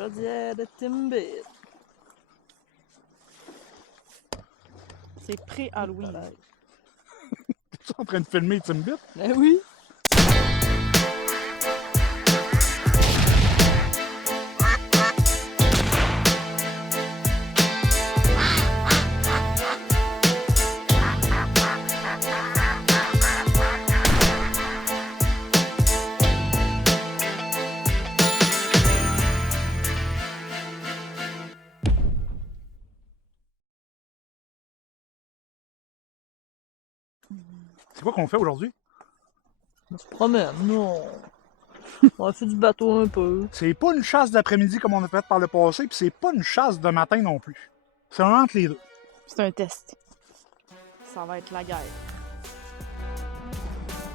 chaudière de Timbit. C'est pré-Halloween. T'es en train de filmer Timbit? Ben oui. C'est quoi qu'on fait aujourd'hui? On se promène, non. On a fait du bateau un peu. C'est pas une chasse d'après-midi comme on a fait par le passé, puis c'est pas une chasse de matin non plus. C'est un entre les deux. C'est un test. Ça va être la guerre.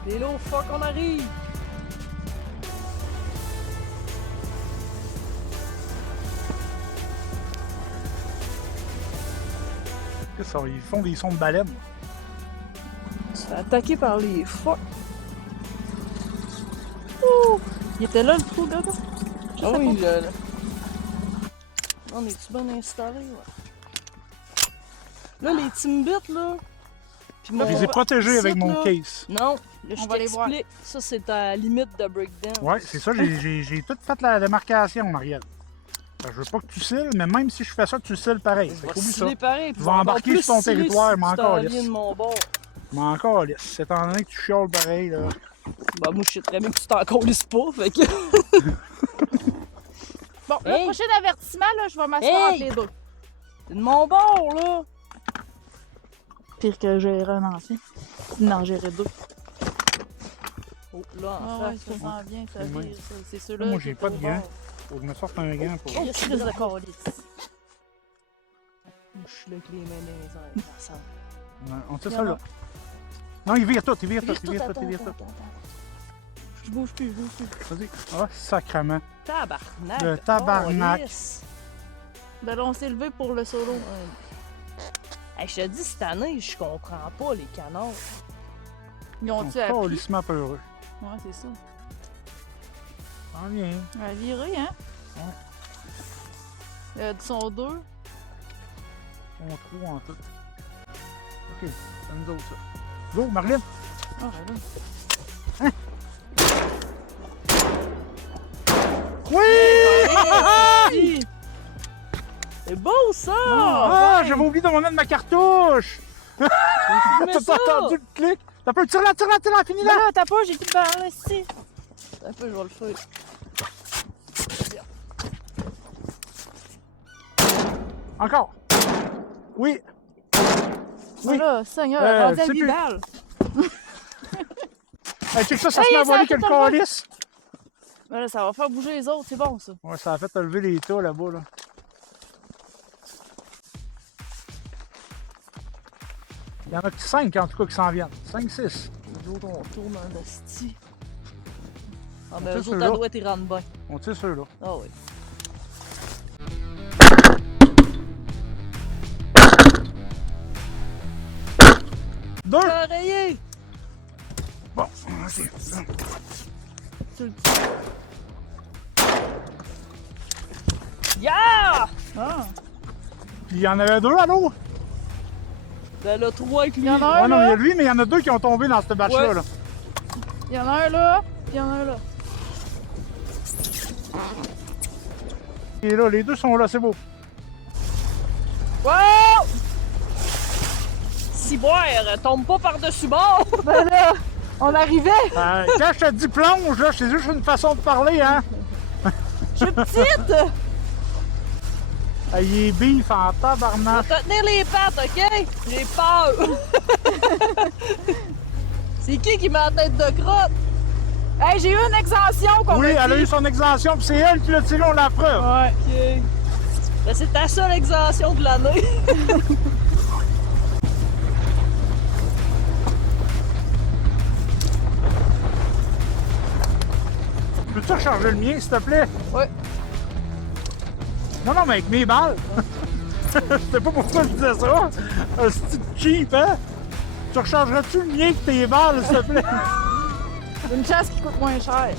Vélo, fuck, on arrive! Qu'est-ce que ça? Ils font des sons de baleine. On se fait attaquer par les fuck. Ouh! Il était là le trou, gars? Ah oui, là. On est-tu bien installé, ouais? Là, les Timbits, là. Puis Je les ai protégés avec mon là. case. Non, là, On je va les voir. t'explique. Ça, c'est ta limite de breakdown. Ouais, c'est ça, j'ai tout fait la démarcation, Marielle. Je veux pas que tu scelles, mais même si je fais ça, tu scelles pareil. Je Fait vais qu'oublie ça. sciller pareil. Tu vas embarquer sur ton territoire, mais encore lisse. de mon bord. Mais encore lisse. Étant donné que tu chiales pareil, là. Bah, moi, je sais très bien que tu t'en colles pas, fait que. Bon, le Hey! prochain avertissement, là, je vais m'asseoir Hey! entre les deux. C'est de mon bord, là! Pire que gérer un ancien. Non, gérer deux. Oh, là, en Ah ouais, face, ça là. sent bien, ça Ouais. vire. C'est ceux-là. Moi, qui j'ai étaient pas au de gants. bord. Faut que je me sorte un gant pour. Oh, il y a crise de calice. Je suis là avec les mains dans les airs, ça sent. Ouais, on tire Non, ça là. non. Non, il vire tout, il vire tout, Vire il vire tout, tout, il vire tout. attends. Je bouge plus, je bouge plus. Vas-y. Ah, sacrement. Tabarnak! Le tabarnak. Calice. Ben là, on s'est levé pour le solo. Hey, je te dis, cette année, je comprends pas les canards. Ils Ils ont-tu sont appris? calissement peureux. Ouais, c'est ça. En vient. Elle a viré, hein? Ouais. Il a dit son 2. On trouve en tout. Ok, c'est nous autres ça. Go, Marlène! Ah, ben là. Oui! C'est beau, ça! Ah, j'avais oublié de mettre ma cartouche! Mais T'as ça! pas entendu le clic? T'as pas tire là, finis Ben là! là, t'as pas, j'ai plus de balle, ici. Un peu, je vais le faire. Encore! Oui! Oui. Voilà, Seigneur, rendu à c'est 8 plus- balles. Hey, check ça, ça Hey, se met à ça voler a que le tout enlevé. calice! Ben là, ça va faire bouger les autres, c'est bon, ça. Ouais, ça a fait lever les tas là-bas, là. Il y en a que 5 en tout cas qui s'en viennent. 5, 6. Les autres, on tourne en esti. Ah, On mais tire eux autres, ceux-là. à droite, ils rentrent bien. On tire ceux-là. Ah oui. Deux! Oreiller! Bon, ok. Tu le tires. Yeah! Ah. Puis il y en avait 2 à l'eau. Ben là, 3 avec lui. Il y en a Ouais, un, non, mais il y a là. lui, mais il y en a 2 qui ont tombé dans cette batch-là. Ouais. Là. Il y en a un là, puis il y en a un là. Et là, les 2 sont là, c'est beau. Wow! Ciboire, tombe pas par-dessus bord! Ben là, on arrivait. Quand je te dis plonge, là, c'est juste une façon de parler, hein. Je suis petite! Ah, il est beef en Je tabarnak. vais te tenir les pattes, ok? J'ai peur! C'est qui met la tête de crotte? Hey, j'ai eu une exemption qu'on Oui, m'a elle a dit. eu son exemption, puis c'est elle qui l'a tiré, on la preuve. Ouais. Ok. Ben, c'est ta seule exemption de l'année. Peux-tu recharger le mien, s'il te plaît? Ouais. Non, non, mais avec mes balles. Je sais pas pourquoi je disais ça. Un petit cheap, hein? Tu rechargerais-tu le mien que tes balles, s'il te plaît? Une chasse qui coûte moins cher.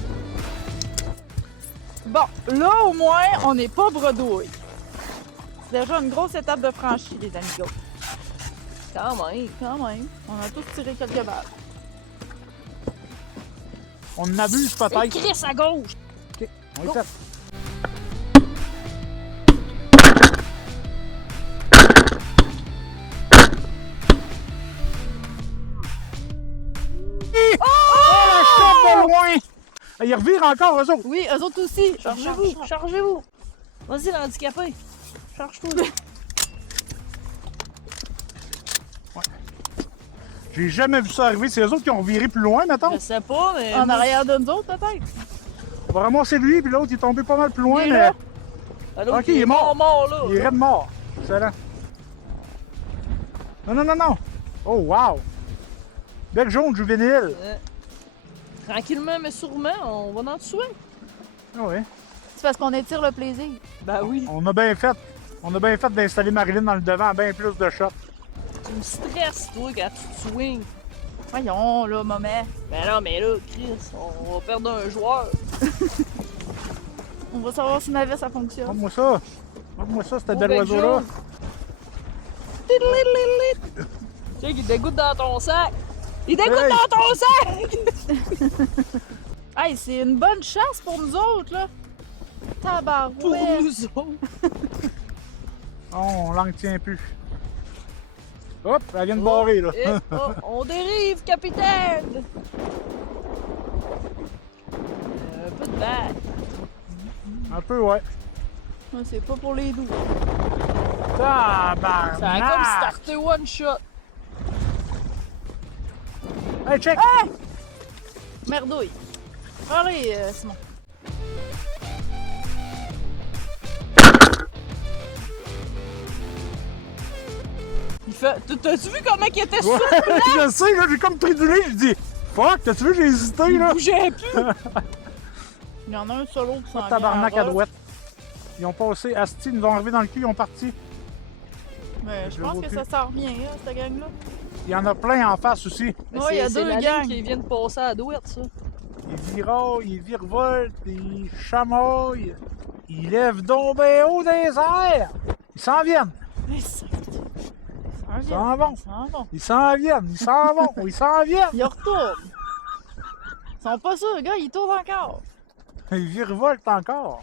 Bon, Bon, là, au moins, on n'est pas bredouille. C'est déjà une grosse étape de franchie, les amigos. Quand même. Quand même. On a tous tiré quelques balles. On en abuse Et peut-être. Chris à gauche! OK, on est fait. Oh, la shot de loin! Il revire encore, eux autres. Oui, eux autres aussi. Chargez-vous! Chargez-vous! Vas-y, l'handicapé! Charge-toi! J'ai jamais vu ça arriver. C'est eux autres qui ont reviré plus loin, mettons. Je sais pas, mais. En arrière de nous autres, peut-être. On va ramasser lui, puis l'autre, il est tombé pas mal plus loin, Il est mais là. Alors, Ok, il est mort. mort là! il est raide mort. Excellent. Non, non, non, non. Oh, wow. Bec jaune juvénile. Tranquillement, mais sûrement, on va en tuer. Ah ouais. C'est parce qu'on étire le plaisir. Ben oui. On a bien fait. On a bien fait d'installer Marilyn dans le devant, bien plus de shots. Tu me stresses, toi, quand tu swings. Voyons, là, maman. Ben non, mais là, Chris, on va perdre un joueur. On va savoir si ma veste, ça fonctionne. Montre-moi ça. Montre-moi ça, ce Oh, bel bec oiseau-là. jaune. Tu sais qu'il dégoûte dans ton sac. Il dégoûte Hey. dans ton sac! Hey, c'est une bonne chasse pour nous autres, là. Pour Tabarouette. nous autres. Oh, on l'en tient plus. Hop, elle vient de Oh, barrer, là. et, oh, on dérive, capitaine! Un peu de balle. Un peu, ouais. Ouais, c'est pas pour les doux. Tabarnak! Ça a comme starté one shot. Hey, check! Merdouille. Allez, Simon. Il fait. T'as-tu vu comment il était Ouais, souple? je sais, là, j'ai comme trédulé, je dis fuck, t'as-tu vu, j'ai hésité, Il là. bougeait plus. Il y en a un solo qui s'en vient. Tabarnak en à roche. droite. Ils ont passé, Asti, ils nous ont arrivé dans le cul, ils ont parti. Mais je Je pense vois que plus. ça sort bien, là, cette gang-là. Il y en a plein en face aussi. Mais Ouais, il y a c'est deux la gangs. ligne qui vient de passer à droite, ça. Ils virent, ils virevoltent, ils chamaillent. Ils lèvent donc ben haut des airs. Ils s'en viennent. Mais ça. Ils s'en vont. Ils s'en vont. Ils s'en viennent. Ils s'en vont. Ils s'en viennent. Ils retournent. Ils sont pas sûrs, gars, ils tournent encore. Ils virevoltent encore.